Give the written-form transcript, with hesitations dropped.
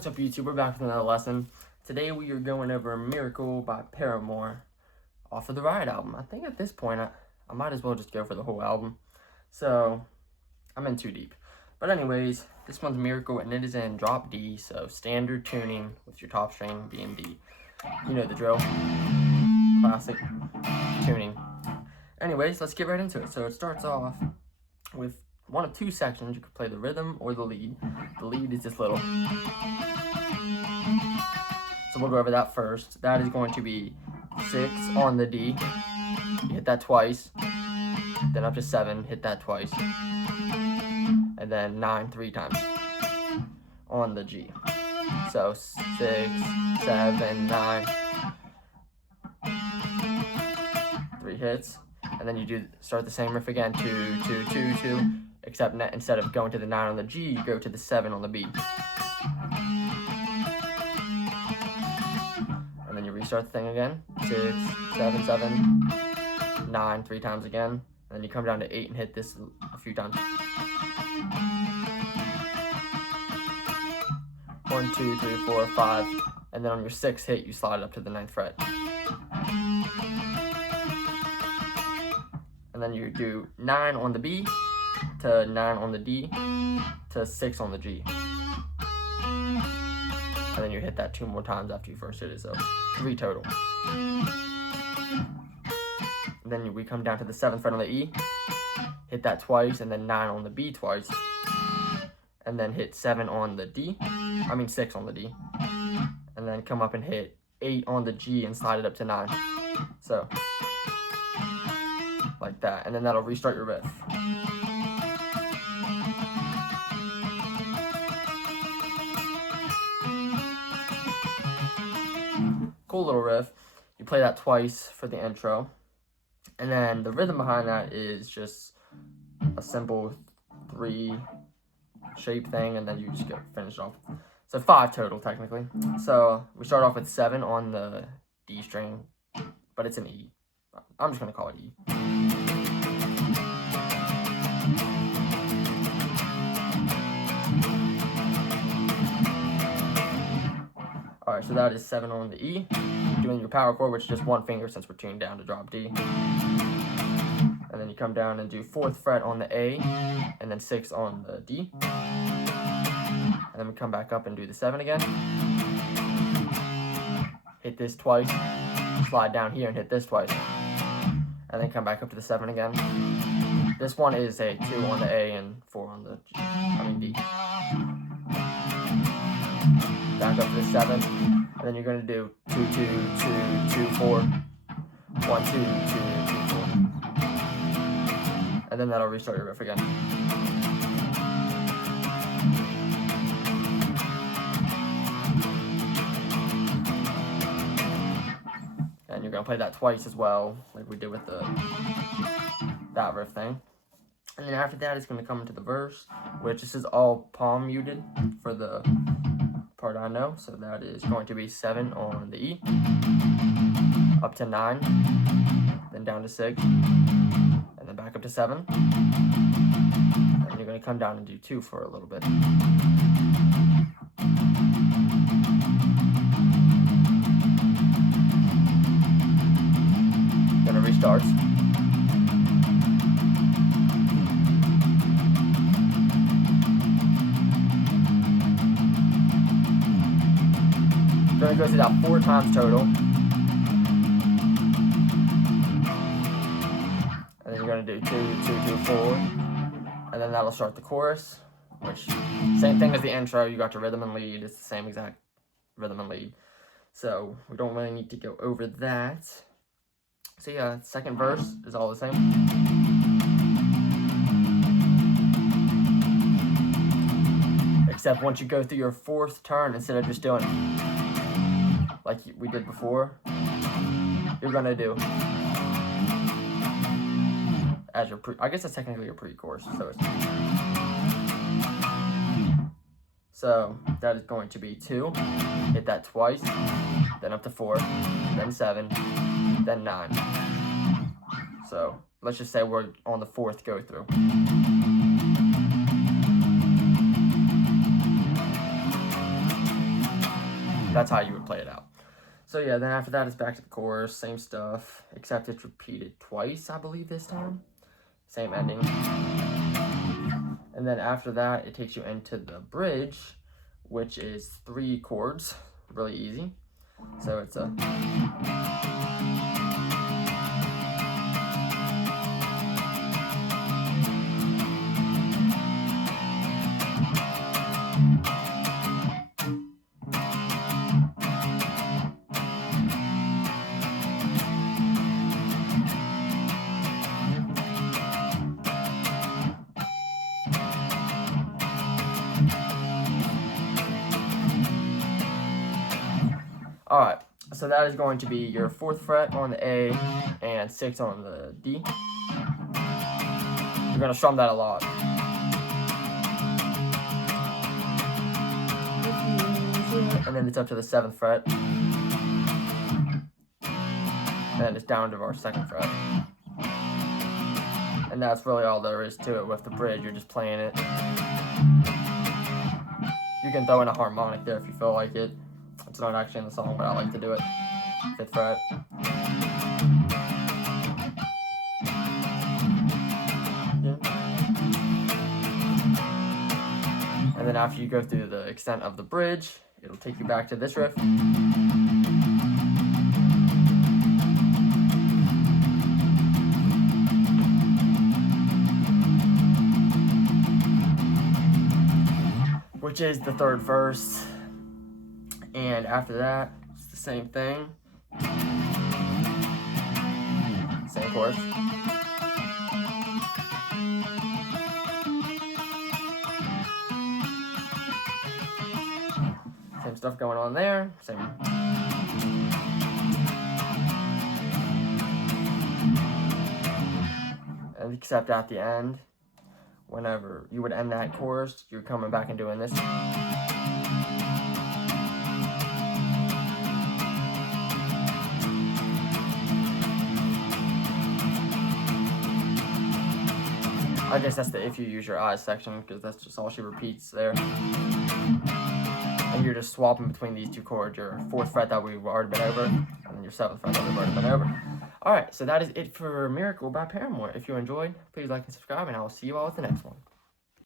What's up, YouTube? We're back with another lesson. Today we are going over Miracle by Paramore off of the Riot album. I think at this point I might as well just go for the whole album. So I'm in too deep. But anyways, this one's Miracle and it is in drop D, so standard tuning with your top string being D. You know the drill. Classic tuning. Anyways, let's get right into it. So it starts off with one of two sections. You could play the rhythm or the lead. The lead is this little. So we'll go over that first. That is going to be 6 on the D. You hit that twice. Then up to 7, hit that twice. And then 9 3 times on the G. So 6, 7, 9. 3 hits. And then you start the same riff again. 2, 2, 2, 2. Except instead of going to the 9 on the G, you go to the 7 on the B. And then you restart the thing again. 6, 7, 7, 9, 3 times again. And then you come down to 8 and hit this a few times. 1, 2, 3, 4, 5. And then on your 6th hit, you slide it up to the 9th fret. And then you do 9 on the B, to 9 on the D, to 6 on the G. And then you hit that 2 more times after you first hit it, so 3 total. And then we come down to the 7th fret on the E, hit that twice, and then 9 on the B twice. And then hit 7 on the D, 6 on the D. And then come up and hit 8 on the G and slide it up to 9. So, like that. And then that'll restart your riff. Cool little riff. You play that twice for the intro. And then the rhythm behind that is just a simple 3 shape thing, and then you just finish it off. So 5 total, technically. So we start off with 7 on the D string, but it's an E. I'm just going to call it E. Alright, so that is 7 on the E. You're doing your power chord, which is just one finger since we're tuned down to drop D. And then you come down and do 4th fret on the A, and then 6 on the D. And then we come back up and do the 7 again. Hit this twice, slide down here and hit this twice. And then come back up to the 7 again. This one is a 2 on the A and 4 on the D. Back up to the 7, and then you're going to do 2, 2, 2, 2, 4, 1, 2, 2, 2, 4. And then that'll restart your riff again. And you're going to play that twice as well, like we did with that riff thing. And then after that, it's going to come into the verse, which this is all palm muted for the part I know. So that is going to be 7 on the E, up to 9, then down to 6, and then back up to 7. And you're going to come down and do 2 for a little bit. Then it restarts. You're going to go through that 4 times total. And then you're going to do 2, 2, 2, 4. And then that'll start the chorus, which, same thing as the intro. You got your rhythm and lead. It's the same exact rhythm and lead. So we don't really need to go over that. So yeah, second verse is all the same. Except once you go through your 4th turn, instead of just doing like we did before, you're gonna do as your I guess that's technically your pre-chorus. So that is going to be 2. Hit that twice, then up to 4, then 7, then 9. So let's just say we're on the 4th go through. That's how you would play it out. So yeah, then after that, it's back to the chorus, same stuff, except it's repeated twice, I believe, this time. Same ending. And then after that, it takes you into the bridge, which is 3 chords, really easy. So it's a... Alright, so that is going to be your 4th fret on the A and 6 on the D. You're going to strum that a lot. And then it's up to the 7th fret. And then it's down to our 2nd fret. And that's really all there is to it with the bridge. You're just playing it. You can throw in a harmonic there if you feel like it. It's not actually in the song, but I like to do it. 5th fret. Yeah. And then after you go through the extent of the bridge, it'll take you back to this riff. Which is the 3rd verse. And after that, it's the same thing. Same chorus. Same stuff going on there. Same. And except at the end, whenever you would end that chorus, you're coming back and doing this. I guess that's the if you use your eyes section, because that's just all she repeats there. And you're just swapping between these 2 chords, your 4th fret that we've already been over, and then your 7th fret that we've already been over. Alright, so that is it for Miracle by Paramore. If you enjoyed, please like and subscribe, and I will see you all at the next one.